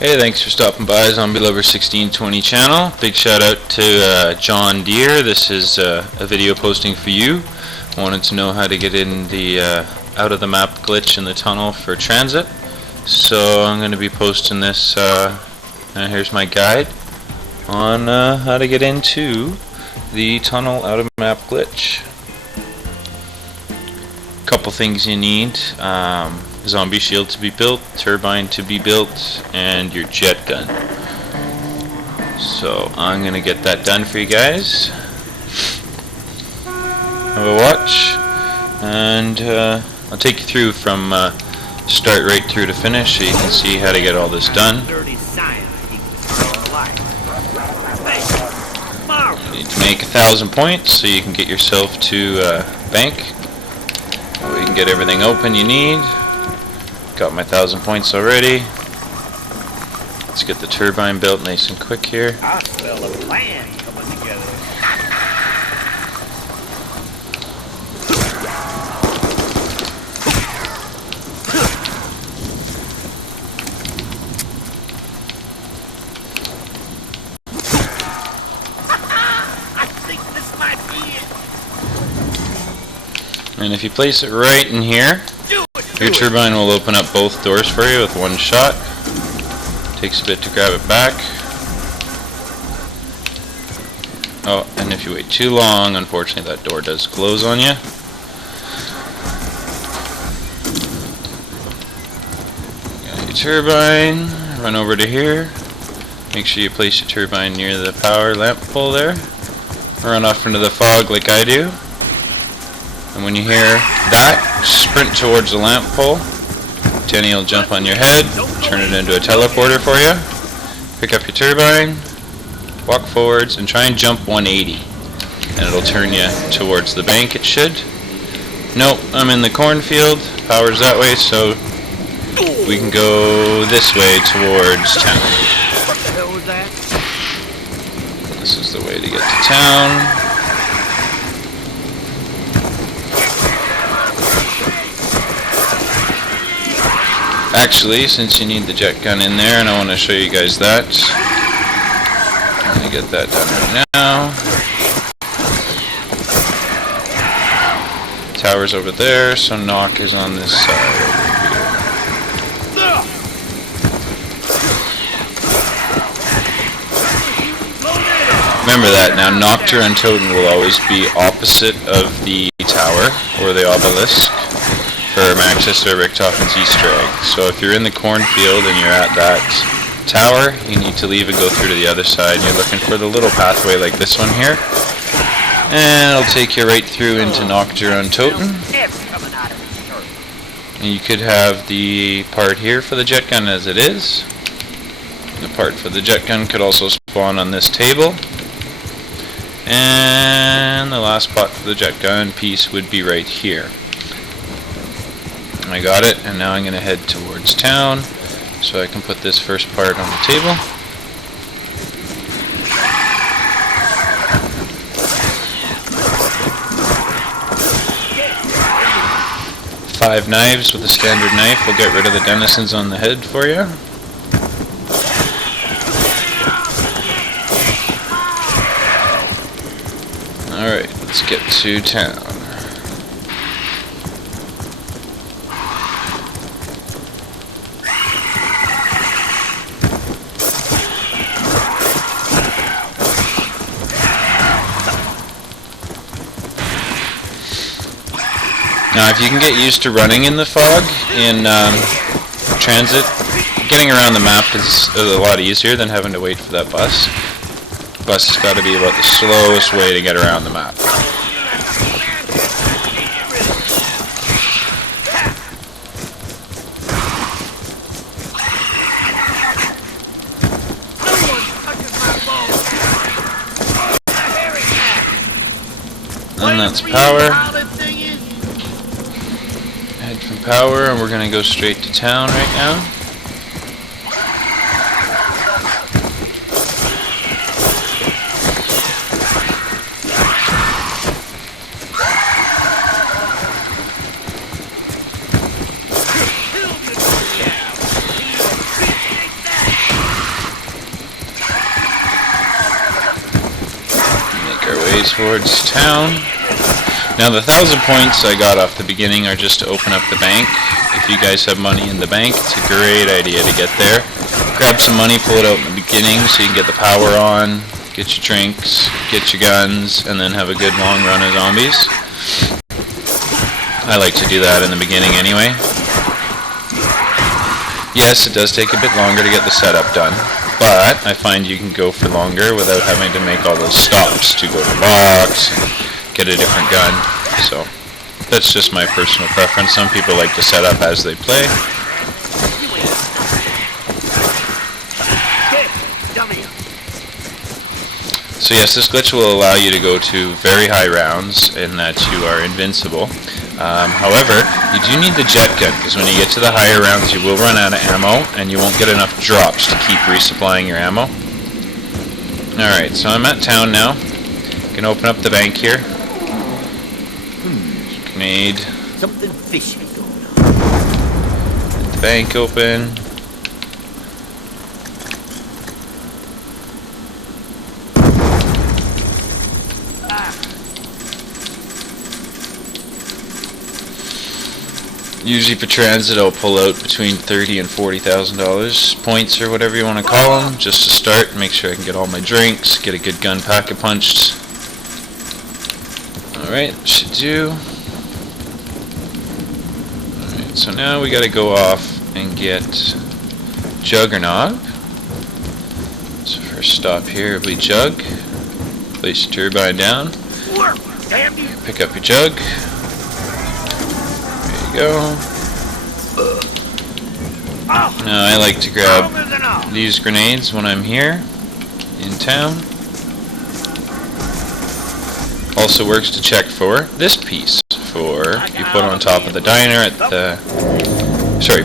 Hey, thanks for stopping by ZombieLover1620 channel. Big shout out to John Deere. This is a video posting for you. Wanted to know how to get in the out of the map glitch in the tunnel for Transit. So I'm going to be posting this. Here's my guide on how to get into the tunnel out of map glitch. Couple things you need. Zombie shield to be built, turbine to be built, and your jet gun. So I'm gonna get that done for you guys. Have a watch, and I'll take you through from start right through to finish so you can see how to get all this done. You need to make 1,000 points so you can get yourself to bank. We can get everything open you need. Got my 1,000 points already. Let's get the turbine built nice and quick here. I smell a plan coming together. I think this might be it. And if you place it right in here, your turbine will open up both doors for you with one shot. Takes a bit to grab it back. Oh, and if you wait too long, unfortunately that door does close on you. Got your turbine, run over to here. Make sure you place your turbine near the power lamp pole there. Run off into the fog like I do. And when you hear that, sprint towards the lamp pole. Jenny will jump on your head, turn it into a teleporter for you. Pick up your turbine, walk forwards, and try and jump 180. And it'll turn you towards the bank, it should. Nope, I'm in the cornfield. Power's that way, so we can go this way towards town. What the hell was that? This is the way to get to town. Actually, since you need the jet gun in there, and I want to show you guys that, I'm going to get that done right now. Tower's over there, so knock is on this side over here. Remember that, now Noctur and Totem will always be opposite of the tower, or the obelisk, for Maxis or Richtofen's Easter egg. So if you're in the cornfield and you're at that tower, you need to leave and go through to the other side. You're looking for the little pathway like this one here. And it'll take you right through into Noctur and Totem. And you could have the part here for the jet gun as it is. The part for the jet gun could also spawn on this table. And the last spot for the jet gun piece would be right here. I got it, and now I'm going to head towards town so I can put this first part on the table. Five knives with a standard knife will get rid of the denizens on the head for you. Alright, let's get to town. Now, if you can get used to running in the fog in Transit, getting around the map is a lot easier than having to wait for that bus. The bus has got to be about the slowest way to get around the map. And that's power. Head from power, and we're going to go straight to town right now. ways towards town. Now the 1,000 points I got off the beginning are just to open up the bank. If you guys have money in the bank, it's a great idea to get there. Grab some money, pull it out in the beginning so you can get the power on, get your drinks, get your guns, and then have a good long run of zombies. I like to do that in the beginning anyway. Yes, it does take a bit longer to get the setup done, but I find you can go for longer without having to make all those stops to go to box, get a different gun. So that's just my personal preference. Some people like to set up as they play. So yes, this glitch will allow you to go to very high rounds in that you are invincible. However, you do need the jet gun, because when you get to the higher rounds you will run out of ammo and you won't get enough drops to keep resupplying your ammo. Alright, so I'm at town now. Can open up the bank here. Grenade. Something fishy going on. Get the bank open. Usually for Transit I'll pull out between $30,000 and $40,000 points or whatever you want to call them, just to start, make sure I can get all my drinks, get a good gun packet punched. Alright, should do. Alright, so now we gotta go off and get Juggernaut. So first stop here will be Jug. Place your turbine down. Pick up your Jug. Go. Now I like to grab these grenades when I'm here in town. Also works to check for this piece you put on top of the diner at the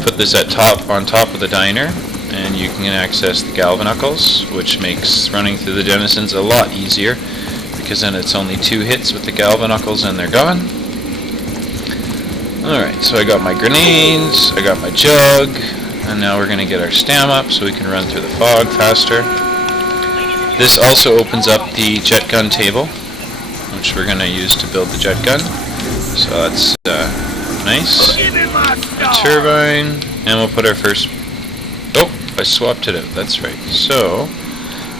put this on top of the diner and you can access the galvanuckles, which makes running through the denizens a lot easier because then it's only 2 hits with the galvanuckles and they're gone. Alright, so I got my grenades, I got my Jug, and now we're going to get our stam up so we can run through the fog faster. This also opens up the jet gun table, which we're going to use to build the jet gun. So that's nice. A turbine, and we'll put our first... Oh, I swapped it out, that's right. So,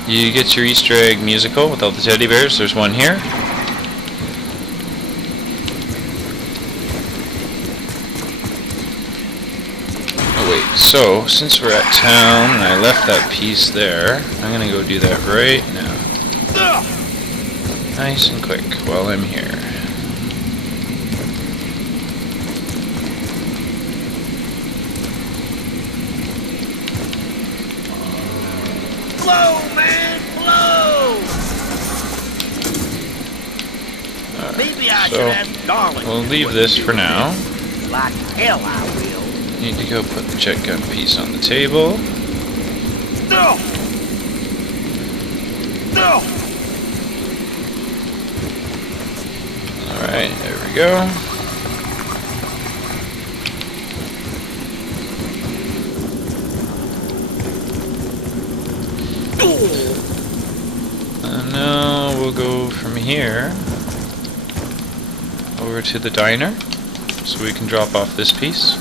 you get your Easter egg musical with all the teddy bears, there's one here. So, since we're at town and I left that piece there, I'm gonna go do that right now. Nice and quick while I'm here. Blow, man, blow! Right, maybe I so should ask Darling. we'll leave this for now. Like hell I will. Need to go put the jet gun piece on the table. No! No! Alright, there we go. And now we'll go from here over to the diner so we can drop off this piece.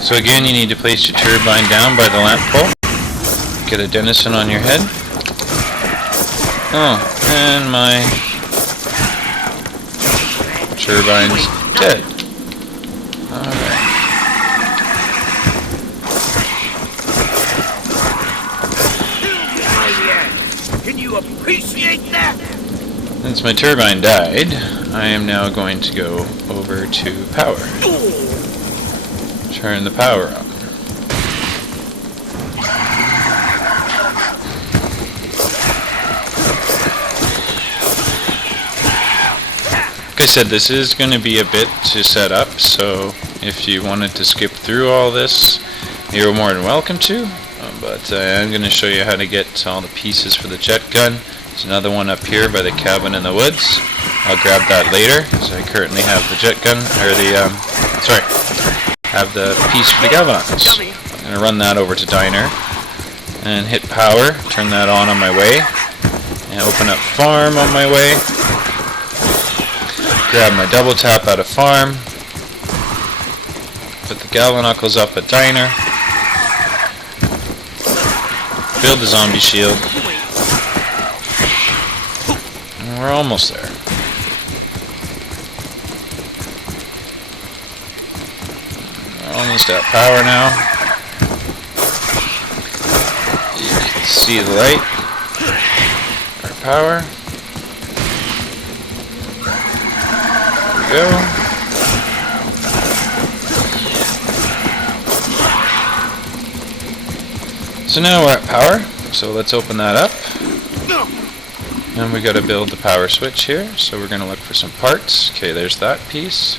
So again, you need to place your turbine down by the lamp pole. Get a denizen on your head. Oh, and my turbine's dead. Alright. Can you appreciate that? Since my turbine died, I am now going to go over to power. Turn the power up. Like I said, this is going to be a bit to set up, so if you wanted to skip through all this, you're more than welcome to. But I'm going to show you how to get all the pieces for the jet gun. There's another one up here by the cabin in the woods. I'll grab that later, because I currently have the jet gun, or the, have the piece for the galvanize. I'm going to run that over to diner, and hit power, turn that on my way, and open up farm on my way. Grab my double tap out of farm, put the galvanicles up at diner, build the zombie shield, and we're almost there. We're almost at power now. You can see the light, our power. There we go. So now we're at power, so let's open that up. And we got to build the power switch here, so we're going to look for some parts. Okay, there's that piece.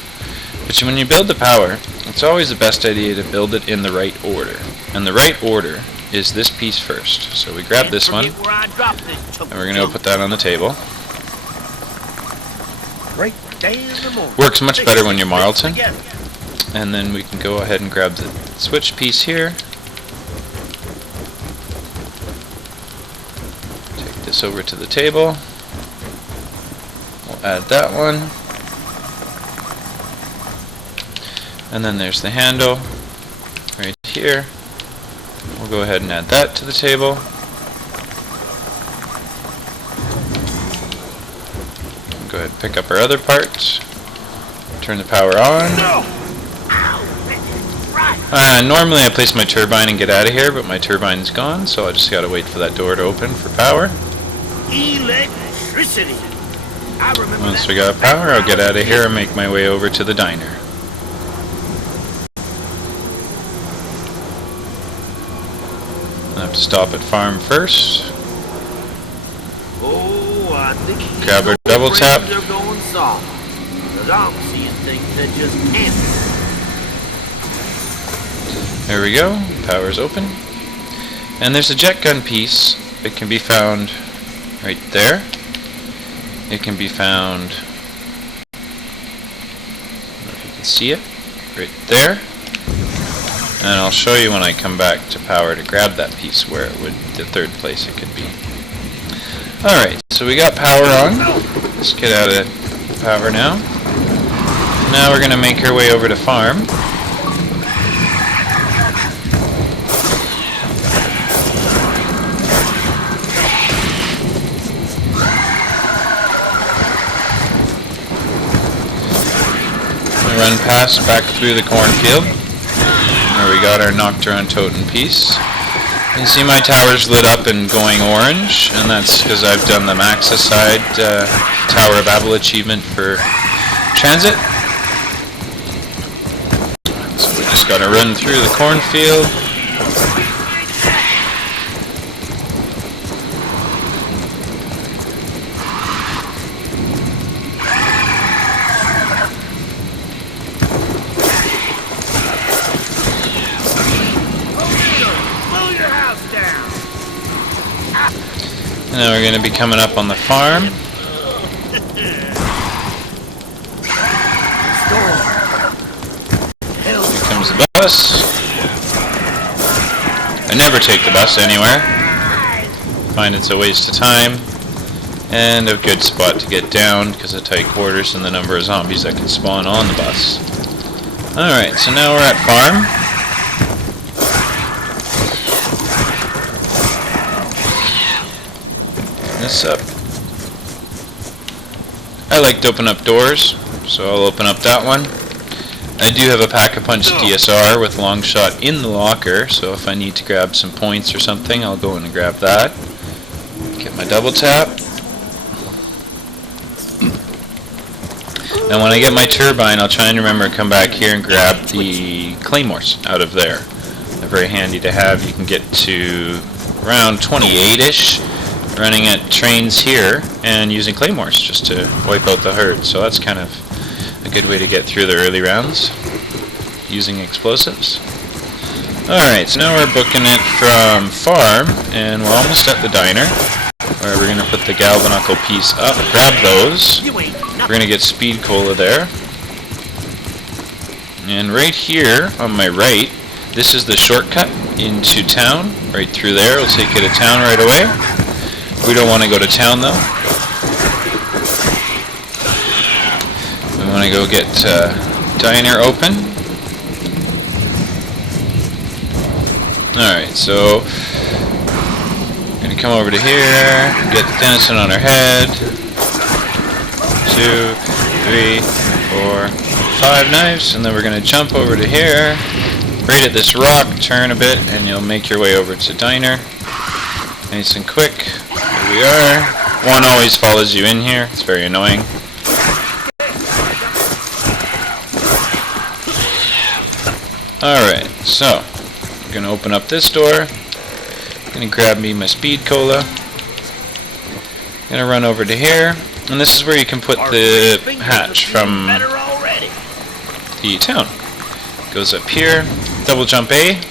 But when you build the power, it's always the best idea to build it in the right order. And the right order is this piece first. So we grab this one, and we're going to put that on the table. Works much better when you're Marlton. And then we can go ahead and grab the switch piece here. Take this over to the table. We'll add that one. And then there's the handle right here. We'll go ahead and add that to the table. Go ahead and pick up our other parts. Turn the power on. Normally I place my turbine and get out of here, but my turbine's gone, so I just gotta wait for that door to open for power. Electricity. Once we got power, I'll get out of here and make my way over to the diner. I have to stop at farm first. Grab our double tap. There we go. Power's open. And there's a jet gun piece. It can be found right there. It can be found, I don't know if you can see it, right there. And I'll show you when I come back to power to grab that piece where it would, the third place it could be. Alright, so we got power on. Let's get out of power now. Now we're going to make our way over to farm. We run past back through the cornfield. Where we got our Nocturne Totem piece. You can see my tower's lit up and going orange, and that's because I've done the maxis side Tower of Babel achievement for Tranzit. So we just gotta run through the cornfield. And then we're going to be coming up on the farm. Here comes the bus. I never take the bus anywhere. Find it's a waste of time. And a good spot to get down because of tight quarters and the number of zombies that can spawn on the bus. Alright, so now we're at farm. This up. I like to open up doors, so I'll open up that one. I do have a Pack-a-Punch DSR with long shot in the locker, so if I need to grab some points or something, I'll go in and grab that. Get my double tap. And when I get my turbine, I'll try and remember to come back here and grab the claymores out of there. They're very handy to have. You can get to around 28-ish. Running at trains here and using claymores just to wipe out the herd, so that's kind of a good way to get through the early rounds using explosives. Alright, so now we're booking it from farm and we're almost at the diner. where we're going to put the galvanical piece up, grab those. You ain't We're going to get speed cola there. And right here on my right, this is the shortcut into town. Right through there, it'll take you to town right away. We don't want to go to town though. We want to go get diner open. Alright, so we're going to come over to here, get the Denison on our head. 2, 3, 4, 5 knives, and then we're going to jump over to here, right at this rock, turn a bit, and you'll make your way over to diner. Nice and quick. Here we are. One always follows you in here. It's very annoying. Alright, so I'm going to open up this door. I'm going to grab me my speed cola. I'm going to run over to here. And this is where you can put the hatch from the town. Goes up here. Double jump A.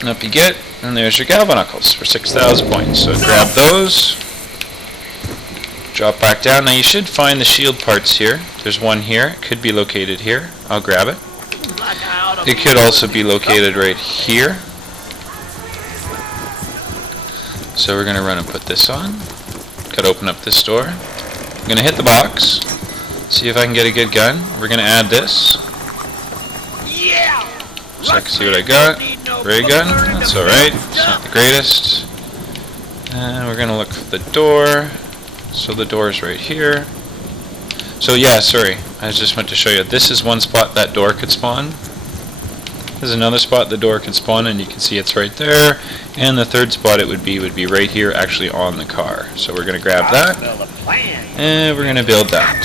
And up you get. And there's your galvanicles for 6,000 points. So grab those. Drop back down. Now you should find the shield parts here. There's one here. It could be located here. I'll grab it. It could also be located right here. So we're going to run and put this on. Got to open up this door. I'm going to hit the box. See if I can get a good gun. We're going to add this. So I can see what I got. Ray gun. That's alright. It's not the greatest. And we're going to look for the door. So the door's right here. So yeah, sorry. I just meant to show you. This is one spot that door could spawn. There's another spot the door can spawn, and you can see it's right there. And the third spot it would be right here, actually on the car. So we're going to grab that. And we're going to build that.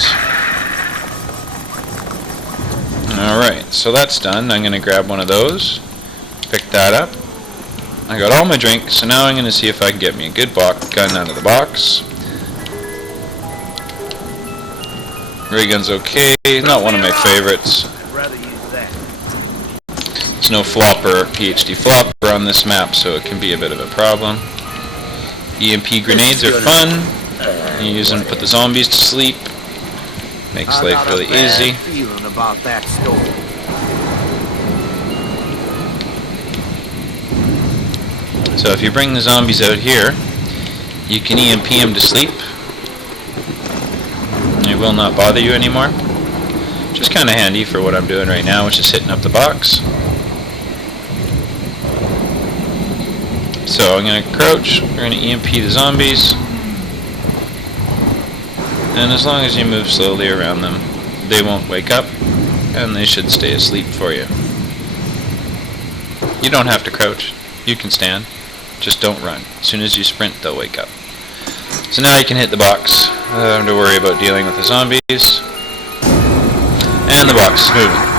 Alright, so that's done. I'm going to grab one of those. Pick that up. I got all my drinks, so now I'm going to see if I can get me a good gun out of the box. Ray gun's okay, not one of my favorites. There's no flopper, PhD flopper on this map, so it can be a bit of a problem. EMP grenades are fun. You use them to put the zombies to sleep. Makes life really easy. So if you bring the zombies out here, you can EMP them to sleep. They will not bother you anymore. Just kind of handy for what I'm doing right now, which is hitting up the box. So I'm going to crouch, we're going to EMP the zombies. And as long as you move slowly around them, they won't wake up, and they should stay asleep for you. You don't have to crouch, you can stand, just don't run. As soon as you sprint, they'll wake up. So now you can hit the box. I don't have to worry about dealing with the zombies. And the box is moving.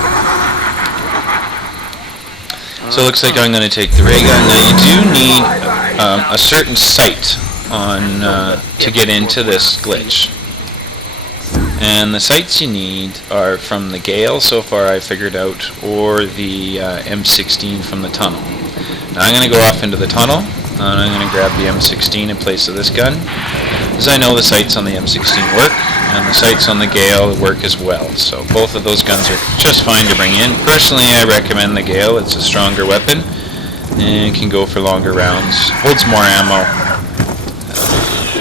So it looks like I'm going to take the ray gun. Now you do need a certain sight on to get into this glitch. And the sights you need are from the Gale, so far I figured out, or the M16 from the tunnel. Now I'm going to go off into the tunnel, and I'm going to grab the M16 in place of this gun, because I know the sights on the M16 work, and the sights on the Gale work as well. So both of those guns are just fine to bring in. Personally, I recommend the Gale. It's a stronger weapon, and can go for longer rounds. Holds more ammo.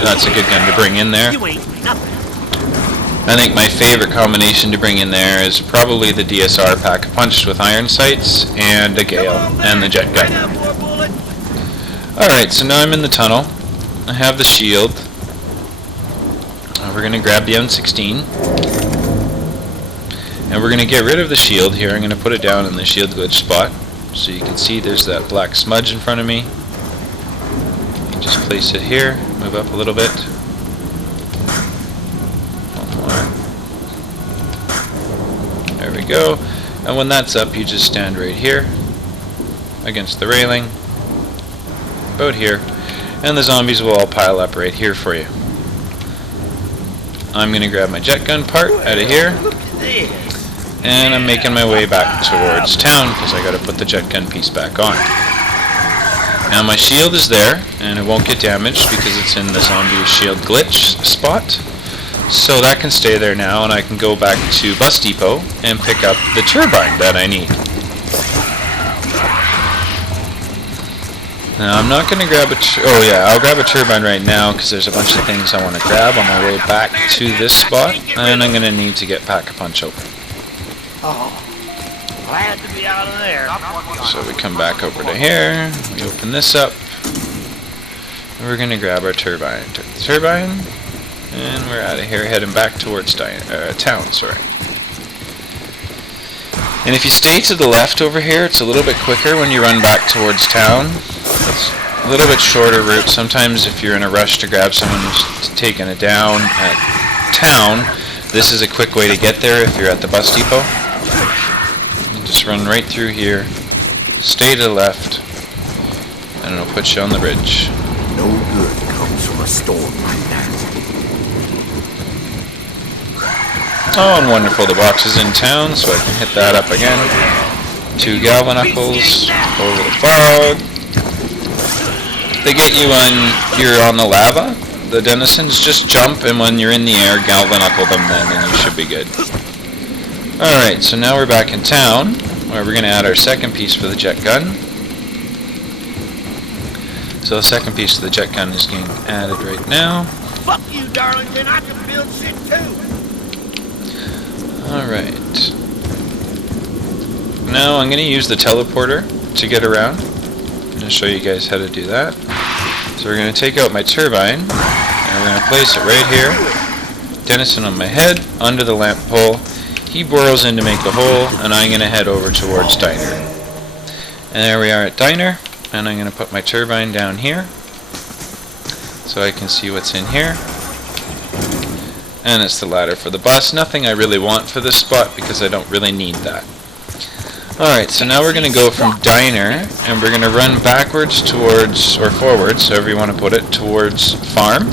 That's a good gun to bring in there. I think my favorite combination to bring in there is probably the DSR pack-a-punch with iron sights and a Gale and the jet gun. Alright, so now I'm in the tunnel. I have the shield. We're going to grab the M16. And we're going to get rid of the shield here. I'm going to put it down in the shield glitch spot. So you can see there's that black smudge in front of me. Just place it here. Move up a little bit. There we go. And when that's up, you just stand right here against the railing, about here, and the zombies will all pile up right here for you. I'm going to grab my jet gun part out of here, and I'm making my way back towards town because I got to put the jet gun piece back on. Now my shield is there, and it won't get damaged because it's in the zombie shield glitch spot. So that can stay there now, and I can go back to Bus Depot and pick up the turbine that I need. Now I'm not going to grab I'll grab a turbine right now because there's a bunch of things I want to grab on my way back to this spot, and I'm going to need to get Pack-a-Punch open. Oh, glad to be out of there. So we come back over to here, we open this up, and we're going to grab our turbine. Took the turbine, and we're out of here, heading back towards town, sorry. And if you stay to the left over here, it's a little bit quicker when you run back towards town. It's a little bit shorter route. Sometimes if you're in a rush to grab someone who's taken it down at town, this is a quick way to get there if you're at the bus depot. You just run right through here, stay to the left, and it'll put you on the bridge. No good comes from a storm like that. Oh, and wonderful, the box is in town, so I can hit that up again. 2 galvanuckles over the fog. They get you when you're on the lava. The denizens just jump, and when you're in the air, galvanuckle them then, and you should be good. Alright, so now we're back in town, where we're going to add our second piece for the jet gun. So the second piece of the jet gun is getting added right now. Fuck you, Darlington. I can build shit too. Alright. Now I'm going to use the teleporter to get around. I'm going to show you guys how to do that. So we're going to take out my turbine, and we're going to place it right here. Denizen on my head, under the lamp pole. He burrows in to make a hole, and I'm going to head over towards Diner. And there we are at Diner, and I'm going to put my turbine down here, so I can see what's in here. And it's the ladder for the bus. Nothing I really want for this spot because I don't really need that. Alright, so now we're going to go from Diner, and we're going to run backwards towards, or forwards, however you want to put it, towards Farm.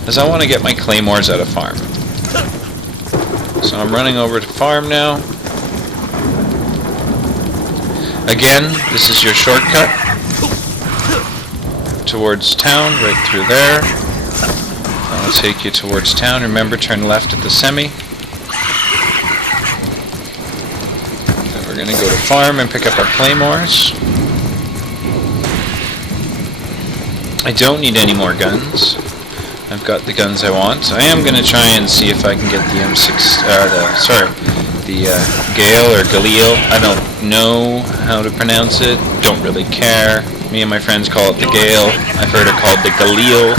Because I want to get my claymores out of Farm. So I'm running over to Farm now. Again, this is your shortcut towards town, right through there. I'll take you towards town. Remember, turn left at the semi. Then we're going to go to Farm and pick up our claymores. I don't need any more guns. I've got the guns I want. I am going to try and see if I can get the Gale or Galil. I don't know how to pronounce it. Don't really care. Me and my friends call it the Gale. I've heard it called the Galil.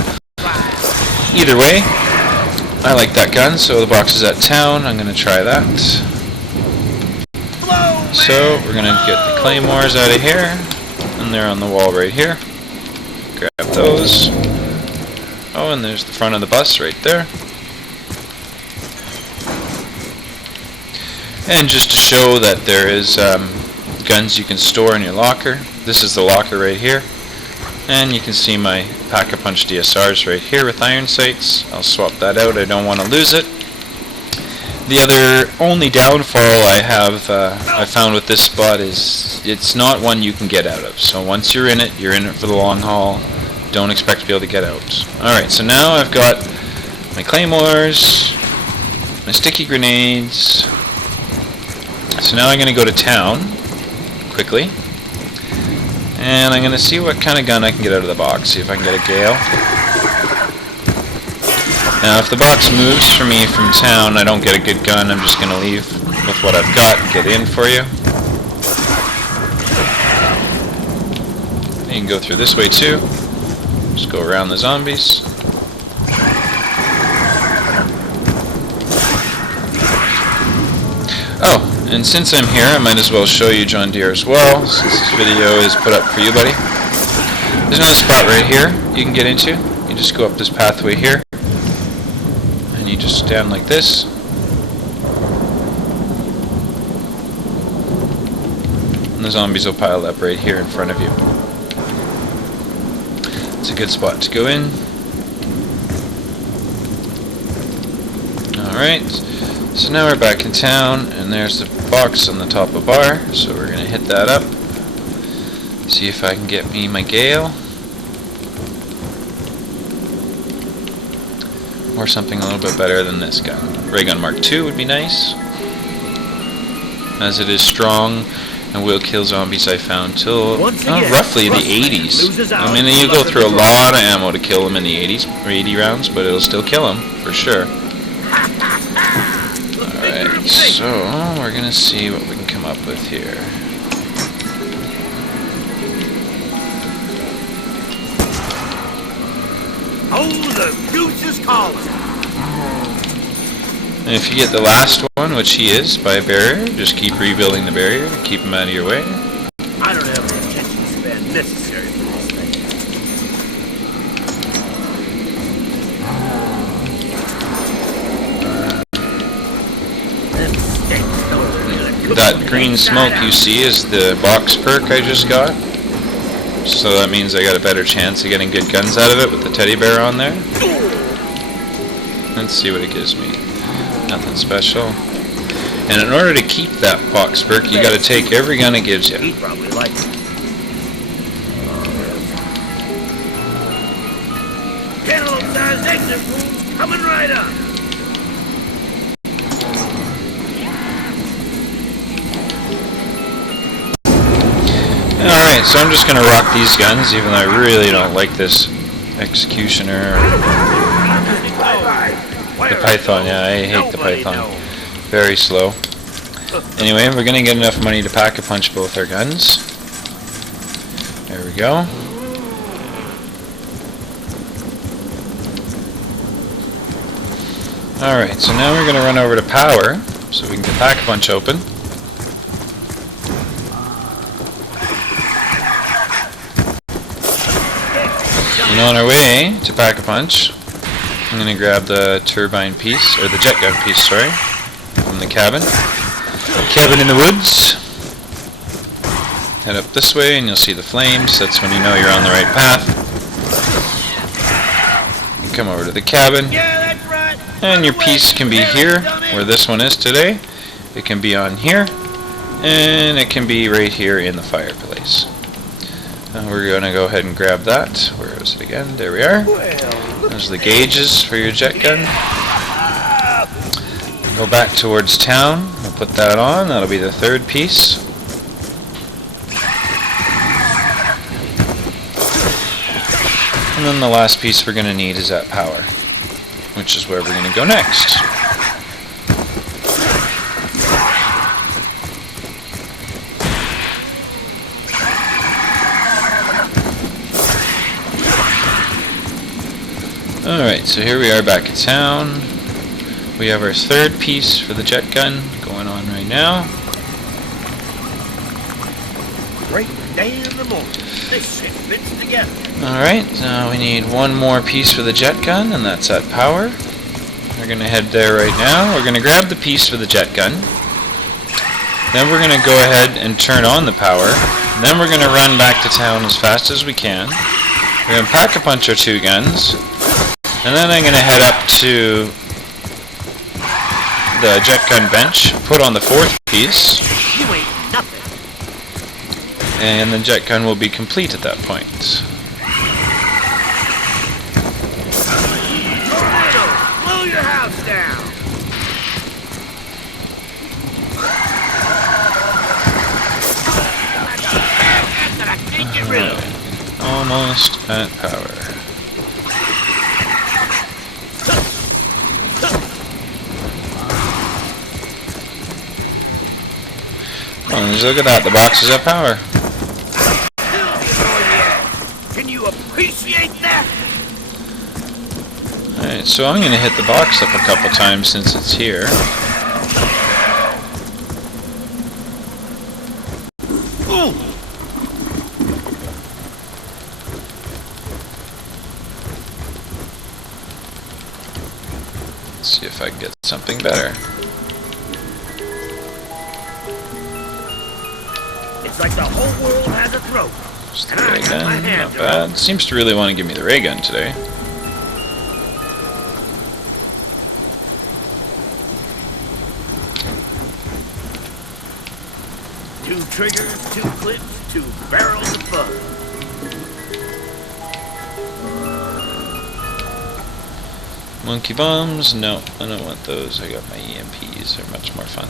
Either way, I like that gun, so the box is at town. I'm going to try that. So, we're going to get the claymores out of here, and they're on the wall right here. Grab those. Oh, and there's the front of the bus right there. And just to show that there is guns you can store in your locker, this is the locker right here. And you can see my Pack-a-Punch DSRs right here with iron sights. I'll swap that out, I don't want to lose it. The other only downfall I found with this spot is it's not one you can get out of. So once you're in it for the long haul. Don't expect to be able to get out. Alright, so now I've got my claymores, my sticky grenades. So now I'm going to go to town, quickly. And I'm going to see what kind of gun I can get out of the box. See if I can get a Gale. Now if the box moves for me from town, I don't get a good gun. I'm just going to leave with what I've got and get in for you. You can go through this way too. Just go around the zombies. Oh, and since I'm here, I might as well show you John Deere as well, since this video is put up for you, buddy. There's another spot right here you can get into. You just go up this pathway here, and you just stand like this. And the zombies will pile up right here in front of you. It's a good spot to go in. Alright, so now we're back in town, and there's the box on the top of bar, so we're going to hit that up. See if I can get me my Gale. Or something a little bit better than this gun. Ray Gun Mark II would be nice, as it is strong and will kill zombies, I found, till roughly the 80s. I mean, you go through a lot of ammo to kill them in the 80s, or 80 rounds, but it'll still kill them, for sure. Alright, so we're gonna see what we can come up with here. Oh, the goose is calling. And if you get the last one, which he is, by a barrier, just keep rebuilding the barrier to keep him out of your way. I don't have the attention span necessary for this thing. That green smoke you see is the box perk I just got. So that means I got a better chance of getting good guns out of it with the teddy bear on there. Let's see what it gives me. Nothing special. And in order to keep that box perk, you gotta take every gun it gives you. He'd probably like it. Cantaloupe-sized exit wounds coming right up. Alright, so I'm just gonna rock these guns, even though I really don't like this Executioner. The Python, yeah, I hate the Python. Very slow. Anyway, we're gonna get enough money to pack-a-punch both our guns. There we go. Alright, so now we're gonna run over to power, so we can get pack-a-punch open. And on our way to Pack-a-Punch, I'm going to grab the turbine piece, or the jet gun piece, sorry, from the cabin. Cabin in the woods. Head up this way and you'll see the flames. That's when you know you're on the right path. You come over to the cabin. And your piece can be here, where this one is today. It can be on here. And it can be right here in the fireplace. We're going to go ahead and grab that. Where is it again? There we are. There's the gauges for your jet gun. Go back towards town. We'll put that on. That'll be the third piece. And then the last piece we're going to need is that power, which is where we're going to go next. Alright, so here we are back at town. We have our third piece for the jet gun going on right now. Great day in the morning. This shit fits together. Alright, now we need one more piece for the jet gun, and that's at power. We're going to head there right now. We're going to grab the piece for the jet gun. Then we're going to go ahead and turn on the power. Then we're going to run back to town as fast as we can. We're going to pack-a-punch our two guns. And then I'm going to head up to the jet gun bench, put on the fourth piece, and the jet gun will be complete at that point. Blow your house down. Almost at power. Oh, just look at that, the box is at power. Can you appreciate that? Alright, so I'm going to hit the box up a couple times since it's here. Let's see if I can get something better. It's like the whole world has a throat. Just the ray gun, not bad. Seems to really want to give me the ray gun today. Two triggers, two clips, 2 barrels of fun. Monkey bombs? No, I don't want those. I got my EMPs. They're much more fun.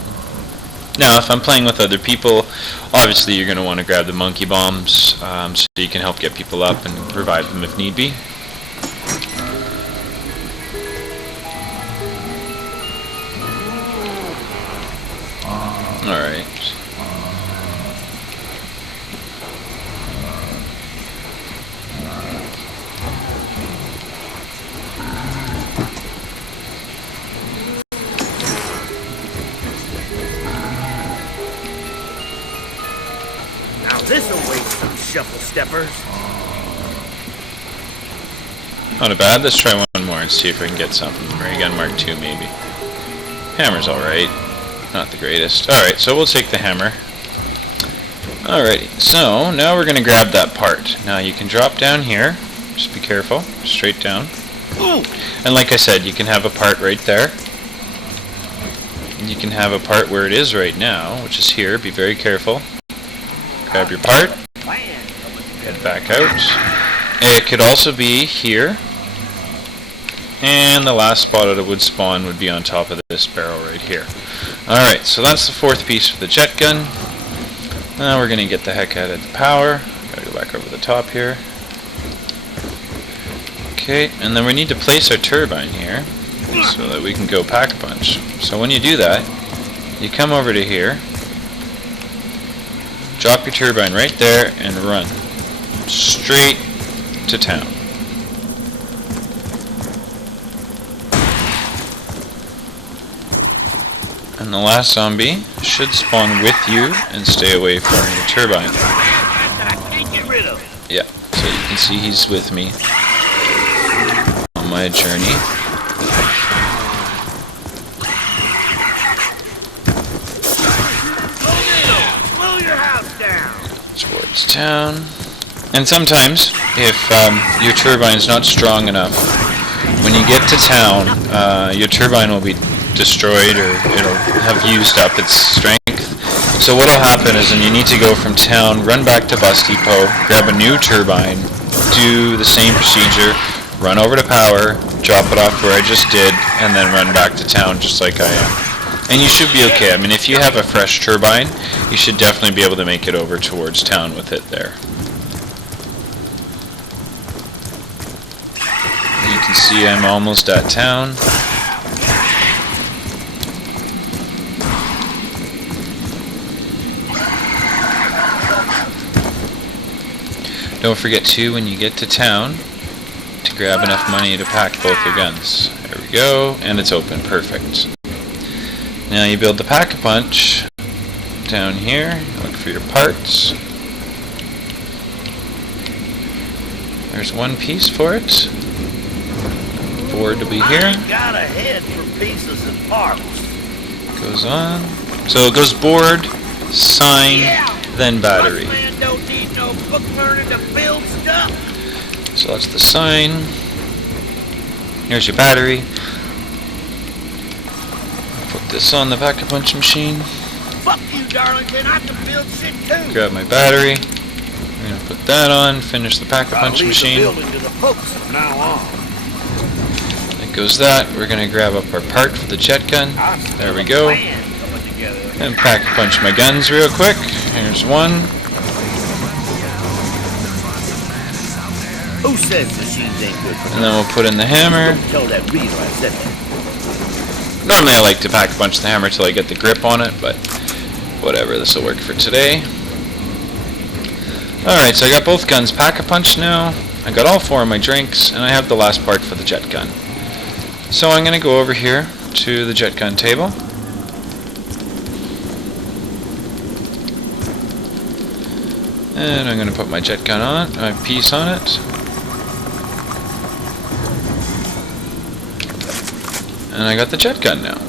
Now, if I'm playing with other people, obviously you're going to want to grab the monkey bombs so you can help get people up and revive them if need be. Alright. This'll waste some shuffle steppers. Not bad. Let's try one more and see if we can get something. Ray gun Mark II maybe. Hammer's alright. Not the greatest. Alright, so we'll take the hammer. Alrighty, so now we're going to grab that part. Now you can drop down here. Just be careful. Straight down. Ooh. And like I said, you can have a part right there. You can have a part where it is right now, which is here. Be very careful. Grab your part, head back out. It could also be here, and the last spot it would spawn would be on top of this barrel right here. Alright, so that's the 4th piece for the jet gun. Now we're going to get the heck out of the power. Gotta go back over the top here. Okay, and then we need to place our turbine here so that we can go pack-a-punch. So when you do that, you come over to here. Drop your turbine right there and run straight to town. And the last zombie should spawn with you and stay away from your turbine. Yeah, so you can see he's with me on my journey. Towards town. And sometimes, if your turbine's not strong enough, when you get to town, your turbine will be destroyed or it'll have used up its strength. So what'll happen is when you need to go from town, run back to bus depot, grab a new turbine, do the same procedure, run over to power, drop it off where I just did, and then run back to town just like I am. And you should be okay. I mean, if you have a fresh turbine, you should definitely be able to make it over towards town with it there. And you can see I'm almost at town. Don't forget too, when you get to town, to grab enough money to pack both your guns. There we go, and it's open. Perfect. Now you build the pack-a-punch down here. Look for your parts. There's one piece for it. Board to be here. Got a head for pieces and parts. Goes on. So it goes board, sign, then battery. Man don't need no book learning to build stuff. So that's the sign. Here's your battery. Put this on the pack-a-punch machine. Fuck you, Darlington. I can build shit too. Grab my battery. We're gonna put that on. Finish the pack-a-punch machine. The building to the folks from now on. There goes that. We're gonna grab up our part for the jet gun. There we go. And pack-a-punch my guns real quick. Here's one. Who says machines ain't good for And then we'll put in the hammer. Tell that reader I said that. Normally I like to pack-a-punch the hammer till I get the grip on it, but whatever, this will work for today. Alright, so I got both guns pack-a-punch now. I got all 4 of my drinks, and I have the last part for the jet gun. So I'm going to go over here to the jet gun table. And I'm going to put my jet gun on, my piece on it. And I got the jet gun now.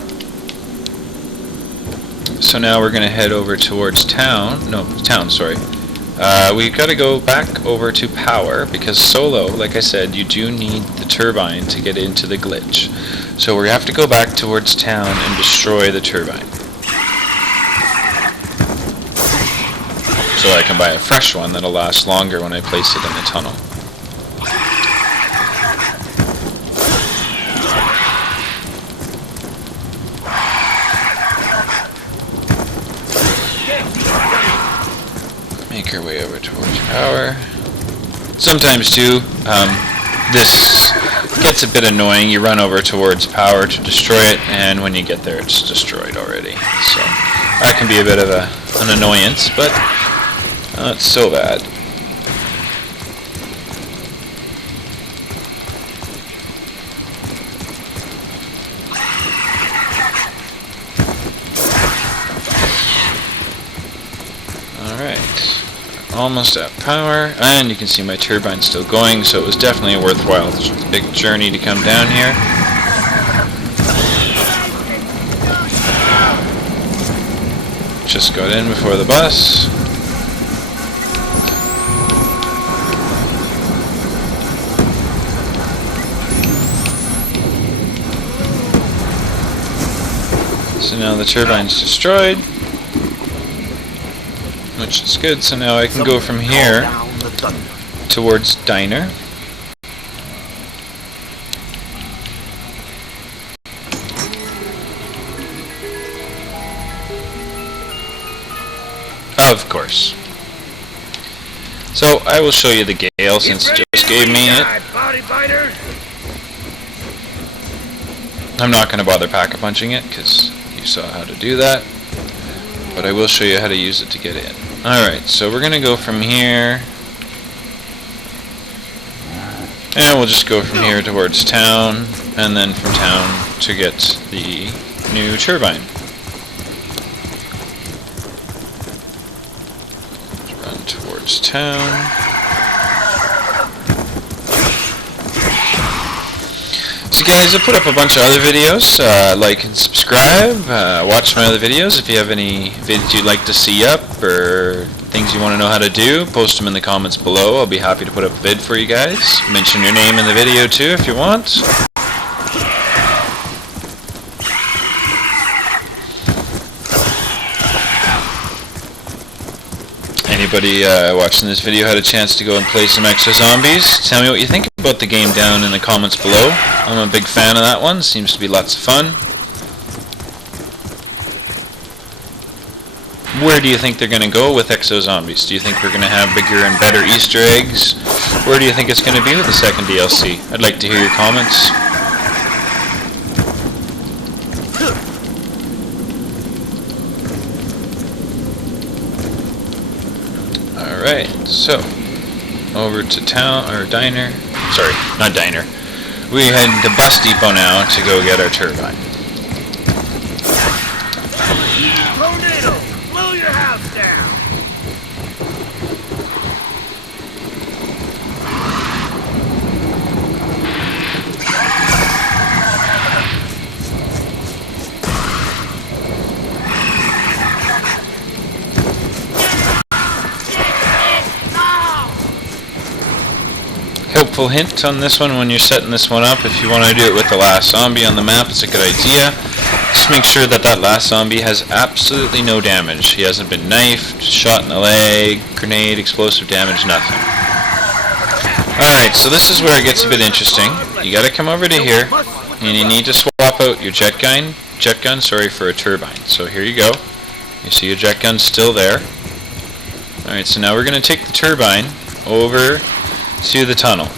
So now we're going to head over towards town. No, town, sorry. We've got to go back over to power because solo, like I said, you do need the turbine to get into the glitch. So we have to go back towards town and destroy the turbine. so I can buy a fresh one that'll last longer when I place it in the tunnel. Make our way over towards power. Sometimes too, this gets a bit annoying. You run over towards power to destroy it, and when you get there it's destroyed already. So that can be a bit of an annoyance, but not so bad. Alright, almost at power, and you can see my turbine still going, so it was definitely a worthwhile big journey to come down here. Just got in before the bus. So now the turbine's destroyed, which is good. So now I can go from here towards Diner. Of course. So I will show you the Gale since it just gave me it. I'm not going to bother pack-a-punching it because you saw how to do that, but I will show you how to use it to get in. Alright, so we're going to go from here, and we'll just go from here towards town, and then from town to get the new turbine. Run towards town. So guys, I put up a bunch of other videos. Like and subscribe. Watch my other videos. If you have any vids you'd like to see up or things you want to know how to do, post them in the comments below. I'll be happy to put up a vid for you guys. Mention your name in the video too if you want. Anybody watching this video had a chance to go and play some Exo Zombies? Tell me what you think about the game down in the comments below. I'm a big fan of that one. Seems to be lots of fun. Where do you think they're going to go with Exo Zombies? Do you think we're going to have bigger and better Easter eggs? Where do you think it's going to be with the second DLC? I'd like to hear your comments. Alright, so over to town, or diner, sorry, not diner. We head to bus depot now to go get our turbine. Tornado, blow your house down. Helpful hint on this one when you're setting this one up: if you want to do it with the last zombie on the map, it's a good idea. Just make sure that that last zombie has absolutely no damage. He hasn't been knifed, shot in the leg, grenade, explosive damage, nothing. Alright, so this is where it gets a bit interesting. You gotta come over to here, and you need to swap out your jet gun, for a turbine. So here you go. You see your jet gun still there. Alright, so now we're gonna take the turbine over to the tunnel.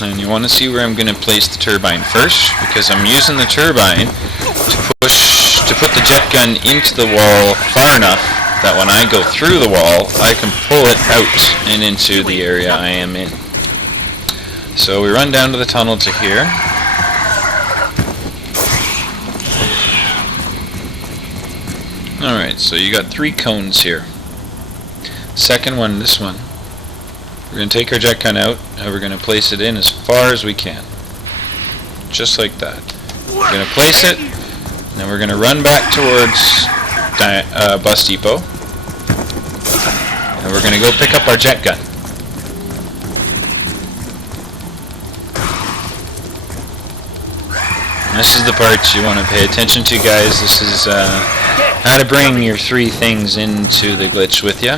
And you want to see where I'm going to place the turbine first, because I'm using the turbine to put the jet gun into the wall far enough that when I go through the wall, I can pull it out and into the area I am in. So we run down to the tunnel to here. Alright, so you got 3 cones here. Second one, this one. We're going to take our jet gun out, and we're going to place it in as far as we can. Just like that. We're going to place it, and then we're going to run back towards bus depot. And we're going to go pick up our jet gun. This is the part you want to pay attention to, guys. This is how to bring your 3 things into the glitch with you.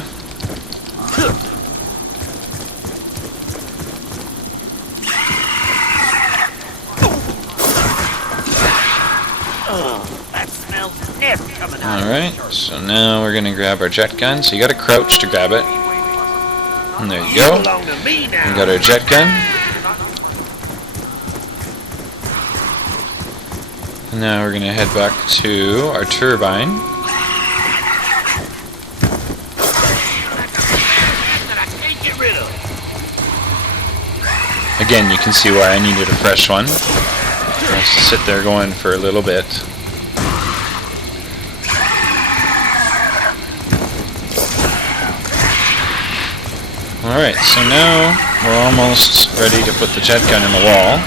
Alright, so now we're going to grab our jet gun. So you got to crouch to grab it. And there you go. We got our jet gun. And now we're going to head back to our turbine. Again, you can see why I needed a fresh one. I'll sit there going for a little bit. Alright, so now we're almost ready to put the jet gun in the wall.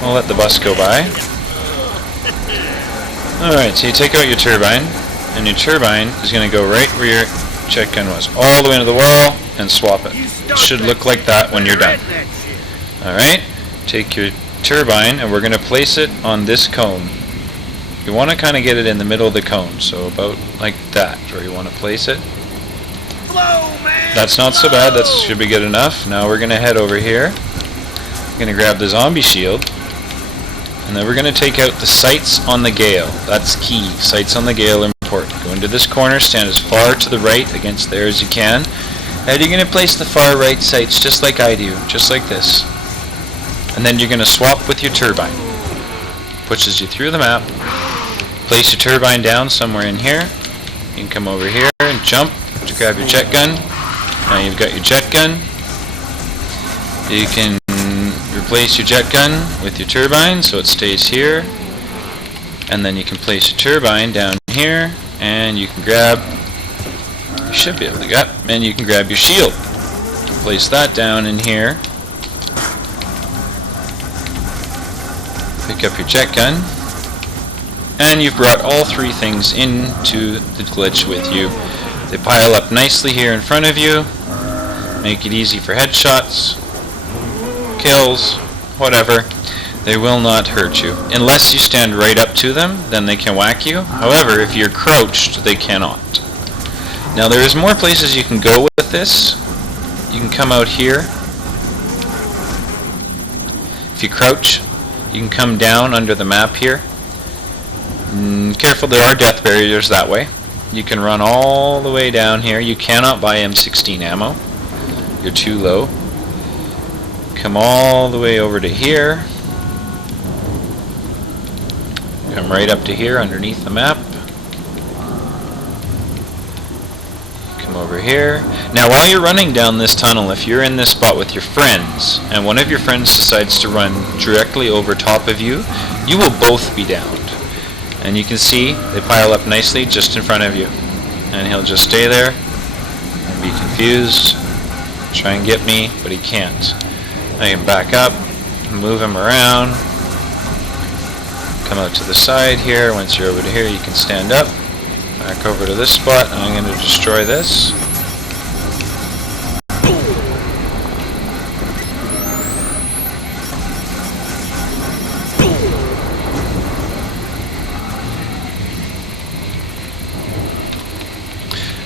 We'll let the bus go by. Alright, so you take out your turbine, and your turbine is going to go right where your jet gun was, all the way to the wall, and swap it. It should look like that when you're done. Alright, take your turbine, and we're going to place it on this cone. You want to kind of get it in the middle of the cone, so about like that, where you want to place it. That's not so bad, that should be good enough. Now we're going to head over here. We're going to grab the zombie shield. And then we're going to take out the sights on the gale. That's key. Sights on the gale are important. Go into this corner, stand as far to the right against there as you can. And you're going to place the far right sights just like I do. Just like this. And then you're going to swap with your turbine. Pushes you through the map. Place your turbine down somewhere in here. You can come over here and jump to grab your jet gun. Now you've got your jet gun. You can replace your jet gun with your turbine so it stays here. And then you can place your turbine down here and you can grab, you should be able to get, and you can grab your shield. Place that down in here. Pick up your jet gun. And you've brought all 3 things into the glitch with you. They pile up nicely here in front of you, make it easy for headshots, kills, whatever. They will not hurt you. Unless you stand right up to them, then they can whack you. However, if you're crouched, they cannot. Now there is more places you can go with this. You can come out here. If you crouch, you can come down under the map here. Careful, there are death barriers that way. You can run all the way down here. You cannot buy M16 ammo. You're too low. Come all the way over to here. Come right up to here underneath the map. Come over here. Now while you're running down this tunnel, if you're in this spot with your friends, and one of your friends decides to run directly over top of you, you will both be downed. And you can see they pile up nicely just in front of you. And he'll just stay there and be confused, try and get me, but he can't. I can back up, move him around, come out to the side here. Once you're over to here, you can stand up, back over to this spot, and I'm going to destroy this.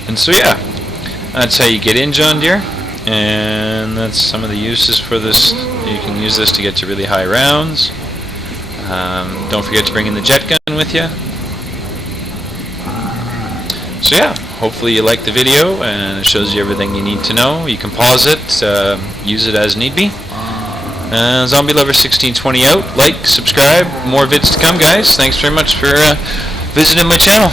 And so yeah, that's how you get in John Deere, and that's some of the uses for this. You can use this to get to really high rounds. Don't forget to bring in the jet gun with you. So yeah, hopefully you liked the video and it shows you everything you need to know. You can pause it, use it as need be. Zombie Lover 1620 out. Like, subscribe, more vids to come, guys. Thanks very much for visiting my channel.